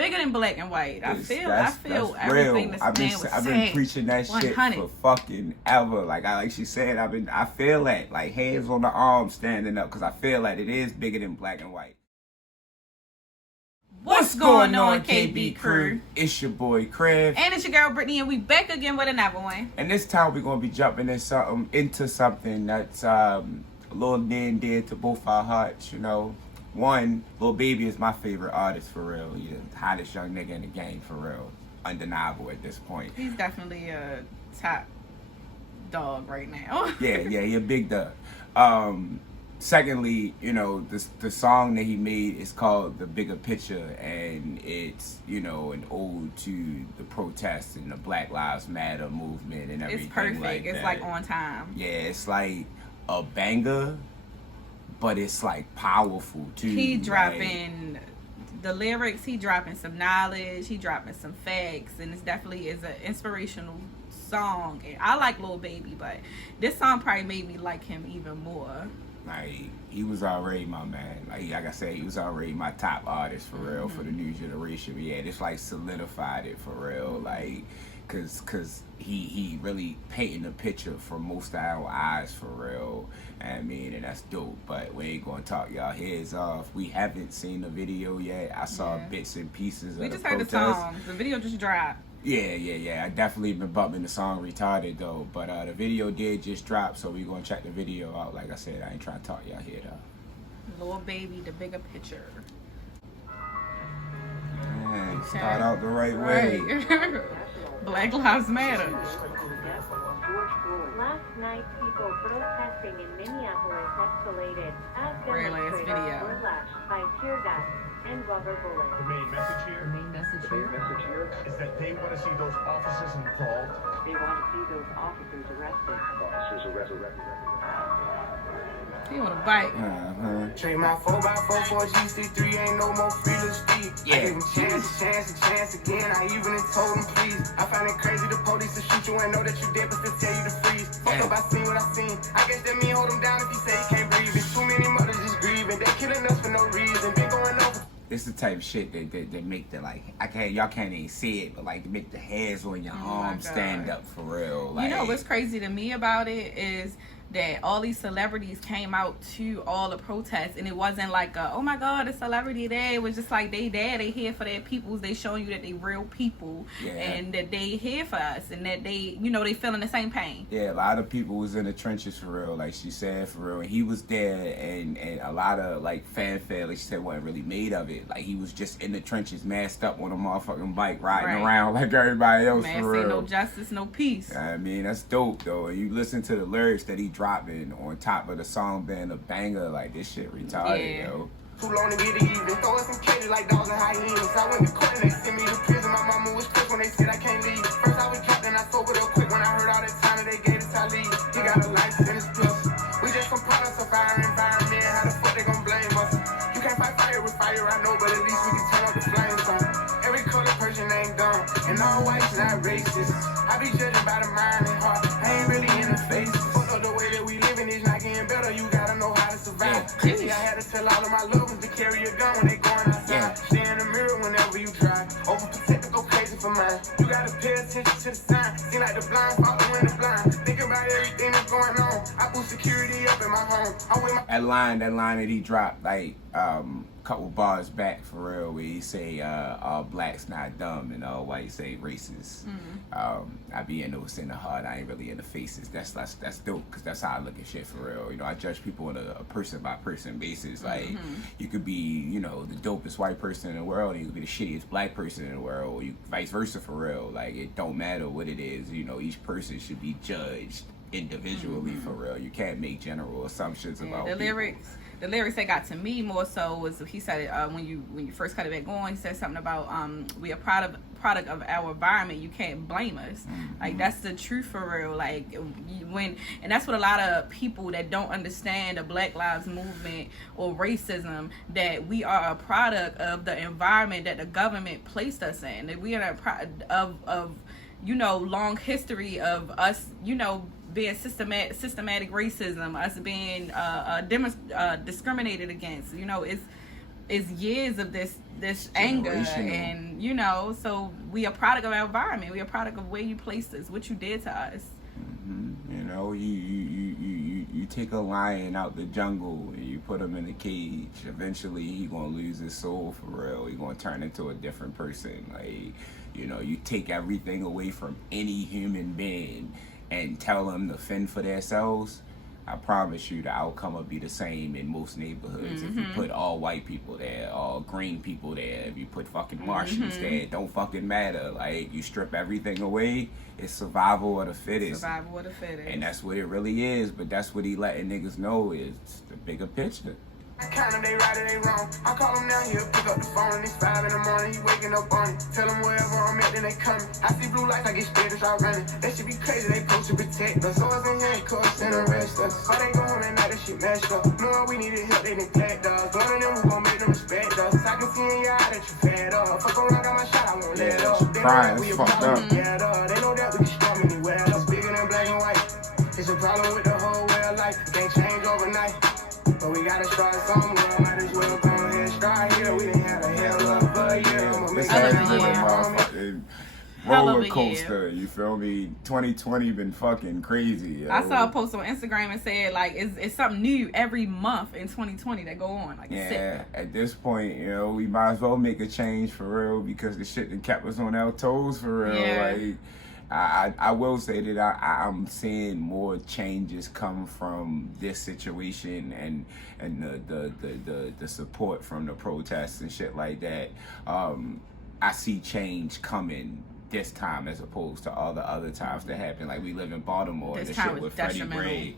bigger than black and white. I feel everything real. this man was I've saying. been preaching that 100. shit for fucking ever. Like she said, I feel that, like, hands on the arm standing up, because I feel like it is bigger than black and white. What's going on, KB crew? It's your boy Crave. And it's your girl Brittany, and we back again with another one. And this time we're gonna be jumping into something that's a little near and dear to both our hearts, you know. One, Lil Baby is my favorite artist for real. He's the hottest young nigga in the game for real. Undeniable at this point. He's definitely a top dog right now. yeah, he a big dog. Secondly, you know, the song that he made is called The Bigger Picture, and it's, you know, an ode to the protests and the Black Lives Matter movement and everything. It's perfect. Like it's that. like on time. Yeah, it's like a banger, but it's like powerful too. He dropping the lyrics, he dropping some knowledge, he dropping some facts, and it's definitely is an inspirational song. And I like Lil Baby, but this song probably made me like him even more. Like, he was already my man. Like I said, he was already my top artist for real, for the new generation. But yeah, this like solidified it for real. Like, cause he really painting a picture for most of our eyes for real. I mean, and that's dope. But we ain't gonna talk y'all heads off. We haven't seen the video yet. I saw bits and pieces of the protest. We just heard the song. The video just dropped. Yeah. I definitely been bumping the song retarded though, but the video did just drop, so we gonna check the video out. Like I said, I ain't trying to talk y'all head though. Lil Baby, The Bigger Picture. Man, start out the right way. Black Lives Matter. Last night, people protesting in Minneapolis escalated as demonstrators were lashed by tear gas and rubber bullets. The main message here is that they want to see those officers involved. They want to see those officers arrested. He want to bite. Trade my 4x4 for a GC3, ain't no more feelers feet. I gave him chance again. I even told him please. I find it crazy the police to shoot you and know that you dead, but still tell you to freeze. Fuck up, I seen what I seen. I guess that mean hold him down if he say he can't breathe. It's too many mothers just grieving. They killing us for no reason. Been going over. It's the type of shit that make the, like, y'all can't even see it, but like to make the hairs on your arms stand up for real. Like, you know what's crazy to me about it is that all these celebrities came out to all the protests, and it wasn't like oh my god, a celebrity there. It was just like they here for their peoples. They showing you that they real people, and that they here for us, and that they, you know, they feeling the same pain. Yeah, a lot of people was in the trenches for real, like she said, for real. And he was there, and a lot of like fanfare, like she said, wasn't really made of it. Like, he was just in the trenches, masked up on a motherfucking bike, riding around like everybody else. Man, for real. No justice, no peace. I mean, that's dope though. And you listen to the lyrics that he dropping on top of the song being a banger, like, this shit retarded, yo. Too long to get it even. Throw us some cages like dogs and hyenas. I went to court and they sent me to prison. My mama was pissed when they said I can't leave. First I was trapped and I sobered up quick when I heard all that time that they gave us our leave. He got a license and it's plus. We just some products of our environment. How the fuck they gon' blame us? You can't fight fire with fire, I know, but at least we can turn up the flames on. Every color person ain't dumb, and all white's not racist. I be judging by the mind and heart. I ain't really in the face. Fuck up the way that we living is not getting better. You gotta know how to survive. I had to tell all of my lovers to carry a gun when they going outside. Stay in the mirror whenever you try. Overprotected, go crazy for mine. You gotta pay attention to the sign. Seem like the blind following the blind. Thinking about everything that's going on. I put security up in my home. I'm with my that line that he dropped like couple bars back for real, where he say all blacks not dumb and all whites say racist. I be in those in the heart, I ain't really in the faces. That's dope, because that's how I look at shit for real. You know, I judge people on a person by person basis. Like, you could be, you know, the dopest white person in the world, and you could be the shittiest black person in the world, or you vice versa for real. Like, it don't matter what it is. You know, each person should be judged individually for real. You can't make general assumptions about the people. The lyrics that got to me more so was, he said when you first cut it back on, he said something about we are product of our environment. You can't blame us. Like, that's the truth for real. Like, and that's what a lot of people that don't understand the Black Lives Movement or racism, that we are a product of the environment that the government placed us in. That we are a product of you know, long history of us, you know, being systematic racism, us being discriminated against. You know, is years of this anger, and you know, so we a product of our environment. We a product of where you placed us, what you did to us. You know, you take a lion out the jungle and you put him in a cage. Eventually, he gonna lose his soul for real. He gonna turn into a different person. Like, you know, you take everything away from any human being and tell them to fend for themselves. I promise you the outcome will be the same in most neighborhoods. If you put all white people there, all green people there, if you put fucking Martians there, it don't fucking matter. Like, you strip everything away, it's survival of the fittest. Survival of the fittest. And that's what it really is, but that's what he letting niggas know is the bigger picture. Kinda they right or they wrong. I call him now, he'll pick up the phone. It's 5 in the morning, he waking up on it. Tell him wherever I'm at, then they coming. I see blue lights, I get scared and start running. That shit be crazy, they supposed to protect us. Swords in handcuffs and arrest us. Why they go home at night, that shit messed up. Knowing we needed help, they neglect us. One of them who gon' make them respect us. I can see in your eye that you fed up. Fuck around, got my shot, I won't let up. They crying, it's fucked up. Yeah, they know that we can storm anywhere. It's bigger than black and white. It's a problem with the whole way of life. Can't change overnight. But we gotta start somewhere. Might as well go ahead and start here. We done had a hell of a year. This has been a motherfucking roller coaster. You feel me? 2020 been fucking crazy. Yo. I saw a post on Instagram and said like it's something new every month in 2020 that go on. Like, yeah, at this point, you know, we might as well make a change for real because the shit that kept us on our toes for real. Yeah. Like, I will say that I'm seeing more changes come from this situation and the support from the protests and shit like that. I see change coming this time as opposed to all the other times that happened. Like, we live in Baltimore, This the time shit was with Freddie detrimental. Gray.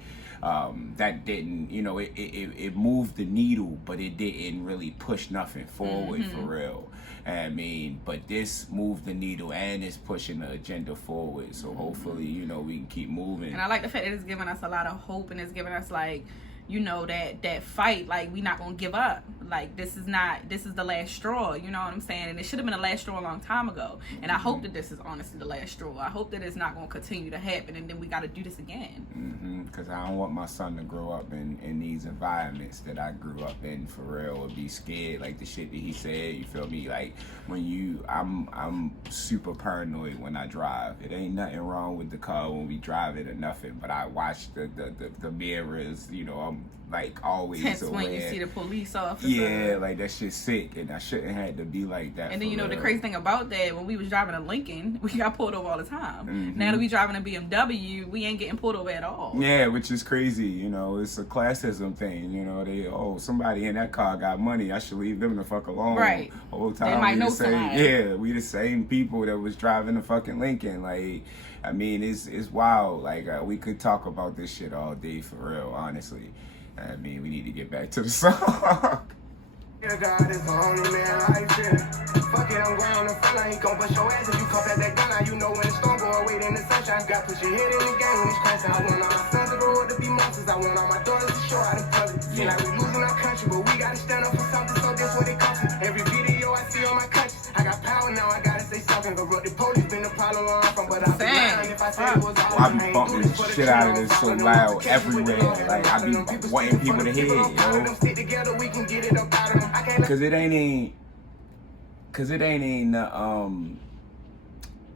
That didn't, you know, it moved the needle, but it didn't really push nothing forward for real. I mean, but this moved the needle and it's pushing the agenda forward. So hopefully, you know, we can keep moving. And I like the fact that it's giving us a lot of hope and it's giving us like, you know, that fight, like, we not gonna give up. Like, this is the last straw, you know what I'm saying? And it should have been the last straw a long time ago. And I hope that this is honestly the last straw. I hope that it's not gonna continue to happen and then we gotta do this again. Because I don't want my son to grow up in these environments that I grew up in for real, or be scared like the shit that he said. You feel me? Like, I'm super paranoid when I drive. It ain't nothing wrong with the car when we drive it or nothing, but I watch the mirrors, you know. I'm like always Tense aware. when you see the police officer. Yeah, like that shit's sick, and I shouldn't have to be like that. And then, you know, the crazy thing about that, when we was driving a Lincoln, we got pulled over all the time. Now that we driving a BMW, we ain't getting pulled over at all. Yeah, which is crazy. You know, it's a classism thing. You know, somebody in that car got money, I should leave them the fuck alone. Right. Whole time They might know somebody. yeah, we the same people that was driving the fucking Lincoln. Like, I mean, it's wild. Like, we could talk about this shit all day for real, honestly. I mean, we need to get back to the song. Yeah, God is the only man I feel. Fuck it, I'm going to feel like he gon' bust your ass if you come at that gun. Now you know when the storm go away, in the sunshine. Got put your head in the game when it's crashing. I want all my sons to grow up to be monsters. I want all my daughters to show how to public. Feel like we losing our country, but we gotta stand up for something. So that's what it costs me. Every video I see on my conscience, I got power now. I gotta say something. Corrupt the police been the problem where I'm from, but I'll be lying if I say it was all. I be bumping the shit out of this so loud everywhere. Like, I be wanting people to hear it, yo. Stick together, we can get it up out of them. I can't. Cause it ain't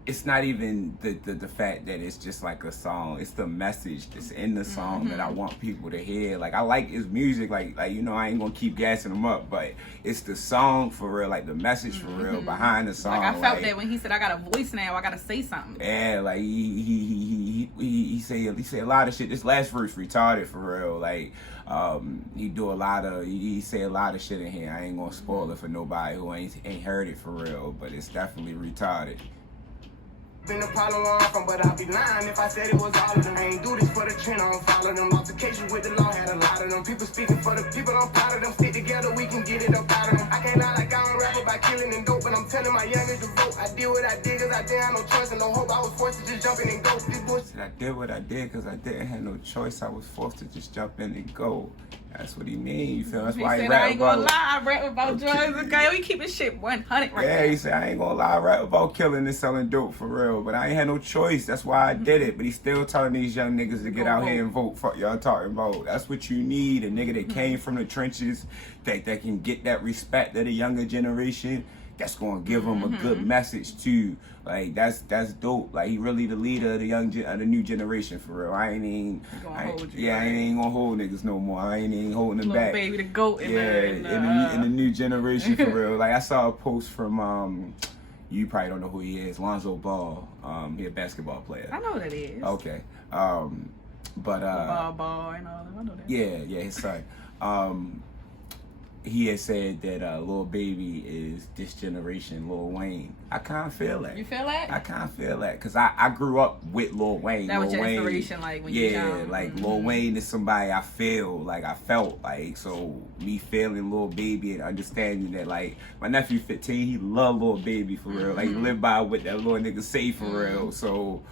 it's not even the fact that it's just like a song. It's the message that's in the song that I want people to hear. Like, I like his music, like you know, I ain't gonna keep gassing him up, but it's the song for real, like the message for real behind the song. Like, I felt that when he said, I got a voice now, I gotta say something. Yeah, like he say a lot of shit. This last verse retarded for real. Like, he do a lot of he say a lot of shit in here. I ain't gonna spoil it for nobody who ain't heard it for real, but it's definitely retarded. Been the problem where I'm from, but I'll be lying if I said it was all of them. I ain't do this for the trend, I don't follow them. Altercation with the law had a lot of them. People speaking for the people, I'm proud of them. Stick together, we can get it up out of them. I can't lie like I don't rap about killing and dope, but I'm telling my youngest to vote. I did what I did cause I didn't have no choice and no hope. I was forced to just jump in and go. This bullshit. I did what I did because I didn't have no choice. I was forced to just jump in and go. That's what he mean. You feel? That's He why he said, rap I ain't gonna about. lie, I rap about drugs. Okay, we keep this shit 100 right Yeah, now. he said, I ain't gonna lie, I rap about killing and selling dope for real, but I ain't had no choice. That's why I did it. But he's still telling these young niggas to get out here and vote. Fuck y'all talking about. That's what you need. A nigga that came from the trenches, that can get that respect of the younger generation. That's gonna give him a good message too. Like that's dope. Like he really the leader of the new generation for real. I ain't even gonna hold niggas no more. I ain't even holding them Lil back. Baby, the GOAT in the new generation for real. Like I saw a post from you probably don't know who he is, Lonzo Ball. He a basketball player. I know what that is. Okay. But Ball and all that. I know that. yeah, his son. He had said that Lil Baby is this generation Lil Wayne. I kind of feel that. You feel that? I kind of feel that because I grew up with Lil Wayne. That was Lil your Wayne, inspiration, like when you were young. Yeah, like Lil Wayne is somebody I felt like. So me feeling Lil Baby and understanding that like my nephew 15, he love Lil Baby for real. Like he live by what that little nigga say for real. So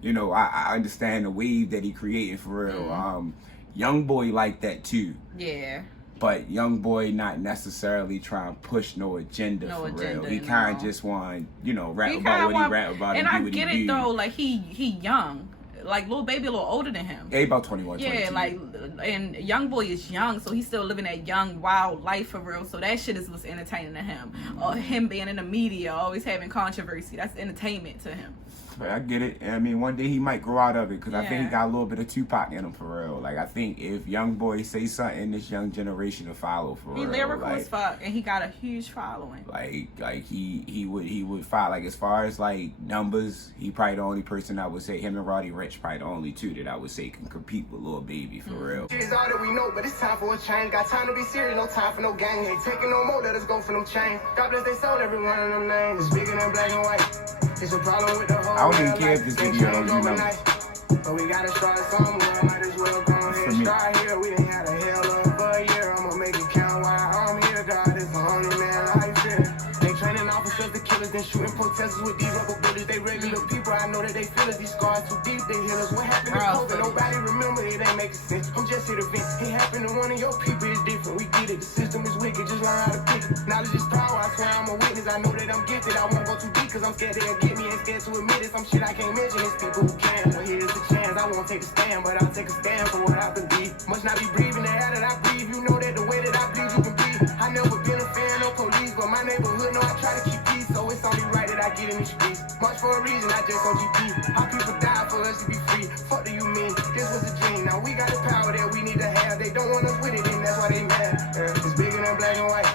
you know I understand the wave that he created for real. Young boy like that too. Yeah. But young boy not necessarily trying to push no agenda for real. He kind of just want, rap about what he rap about and do what he do. And I get it though, like he young. Like Lil Baby a little older than him. Yeah, about 21, yeah, 22. like, and young boy is young, so he's still living that young, wild life for real. So that shit is what's entertaining to him. Or him being in the media, always having controversy. That's entertainment to him. I get it. I mean, one day he might grow out of it because I think he got a little bit of Tupac in him for real. Like, I think if young boy say something, this young generation will follow for real. He lyrical as fuck, and he got a huge following. Like he would follow. Like, as far as like numbers, he probably the only person I would say. Him and Roddy Ricch probably the only two that I would say can compete with Lil Baby for real. It is all that we know, but it's time for a change. Got time to be serious, no time for no gang. Ain't taking no more, let us go for them chains. God bless they soul, every one of them names. It's bigger than black and white. It's a problem with the whole I don't even care if this video don't do nothing. But we gotta start somewhere. Might as well go ahead and start here. We done had a hell of a year. I'ma make it count while I'm here. God is the only man life here. They training officers, the killers, then shooting protesters with these rubber bullets. They regular people. I know that they feel us. These scars too deep. They heal us. What happened to COVID? Nobody remember. It ain't making sense. I'm just here to vent. It happened to one of your people. It's different. We get it. The system is wicked. Just learn how to pick it. Knowledge is power. I swear I'm a witness. I know that I'm gifted. I won't go too deep because I'm scared they'll get me. Ain't scared to admit it. Some shit I can't mention. It's people who can. Well, here's the chance. I won't take a stand, but I'll take a stand for what I believe. Must not be breathing the air that I breathe. You know that the way that I bleed, you can breathe. I never been a fan of police, but my neighborhood know I try to keep peace. So it's only right that I get in the streets. March for a reason, I just on GP. How people die for us to be free. Fuck do you mean? This was a dream. Now we got the power that we need to have. They don't want us with it, and that's why they mad. It's bigger than black and white.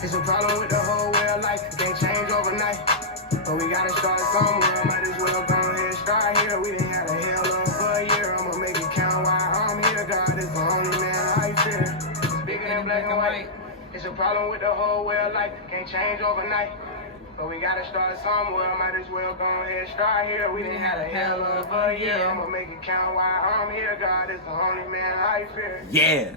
It's a problem with the whole way of life. Can't change overnight. But we gotta start somewhere. Might as well go ahead and start here. We done had a hell of a year. I'ma make it count while I'm here. God is the only man I fear. It's bigger than black and white. It's a problem with the whole way of life. Can't change overnight. But we gotta start somewhere. Might as well go ahead and start here. We done had a hell of a year. I'ma make it count while I'm here. God is the only man I fear. Yeah.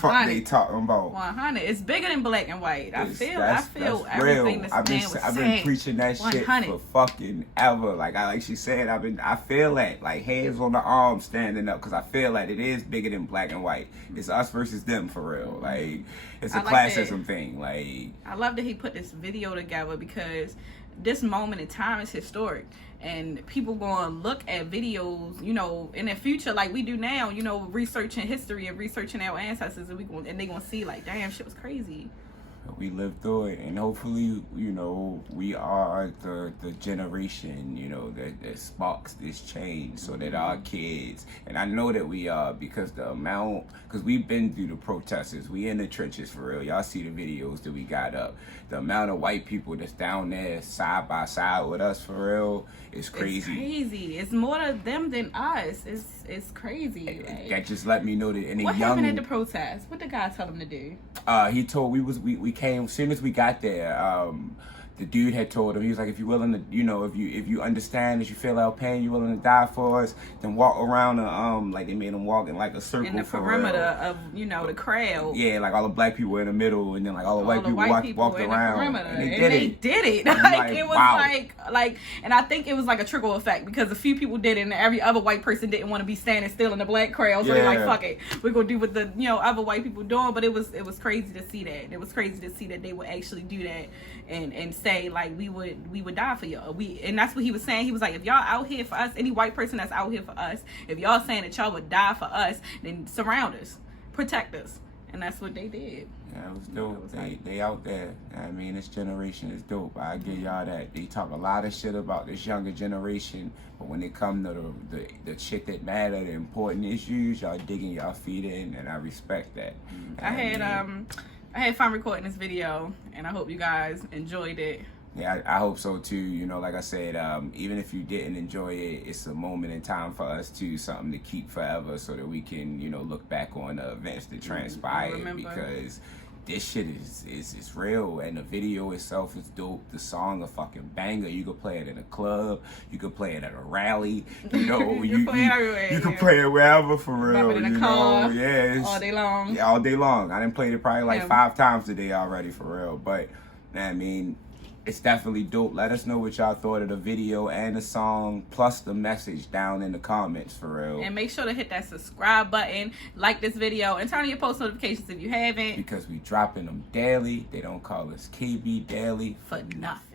Fuck they talking about. 100. It's bigger than black and white. I feel that's everything real. that's I've been preaching that 100. shit for fucking ever. Like she said, I feel that. Like hands on the arm standing up because I feel like it is bigger than black and white. It's us versus them for real. Like it's a classism thing. Like I love that he put this video together because this moment in time is historic. And people gonna look at videos, in the future like we do now, researching history and researching our ancestors, and they gonna see like, damn, shit was crazy. We lived through it, and hopefully, we are the generation, that sparks this change so that our kids, and I know that we are because we've been through the protesters, we in the trenches for real. Y'all see the videos that we got up. The amount of white people that's down there side by side with us for real is crazy. It's crazy. It's more of them than us. It's crazy. Like, that just let me know that what happened at the protest? What the guy tell them to do? He told we came as soon as we got there. the dude had told him, he was like, if you're willing to, you know, if you understand that you feel our pain, you're willing to die for us, then walk around like they made him walk in like a circle in the perimeter of, you know, the crowd. Yeah, like all the black people were in the middle, and then like all the white people walked around, and they did it. Like it was wow. like, and I think it was like a trickle effect because a few people did it, and every other white person didn't want to be standing still in the black crowd, so they're like, fuck it, we're gonna do what the, you know, other white people doing. But it was crazy to see that. It was crazy to see that they would actually do that and say like we would die for y'all. And that's what he was saying. He was like, if y'all out here for us, any white person that's out here for us, if y'all saying that y'all would die for us, then surround us, protect us. And that's what they did. Yeah, it was dope. They out there. I mean, this generation is dope. I give y'all that. They talk a lot of shit about this younger generation, but when it come to the shit that matter, the important issues, y'all digging y'all feet in, and I respect that. I had fun recording this video, and I hope you guys enjoyed it. Yeah, I hope so too. You know, like I said, even if you didn't enjoy it, it's a moment in time for us too, something to keep forever, so that we can, you know, look back on the events that transpired, because this shit is real, and the video itself is dope. The song a fucking banger. You could play it in a club, you could play it at a rally, you know, you play it everywhere. You can play it wherever, for real. In a car, all day long. Yeah, all day long. I done played it probably like 5 times today already, for real. But I mean, it's definitely dope. Let us know what y'all thought of the video and the song, plus the message down in the comments, for real. And make sure to hit that subscribe button, like this video, and turn on your post notifications if you haven't. Because we dropping them daily. They don't call us KB Daily for nothing.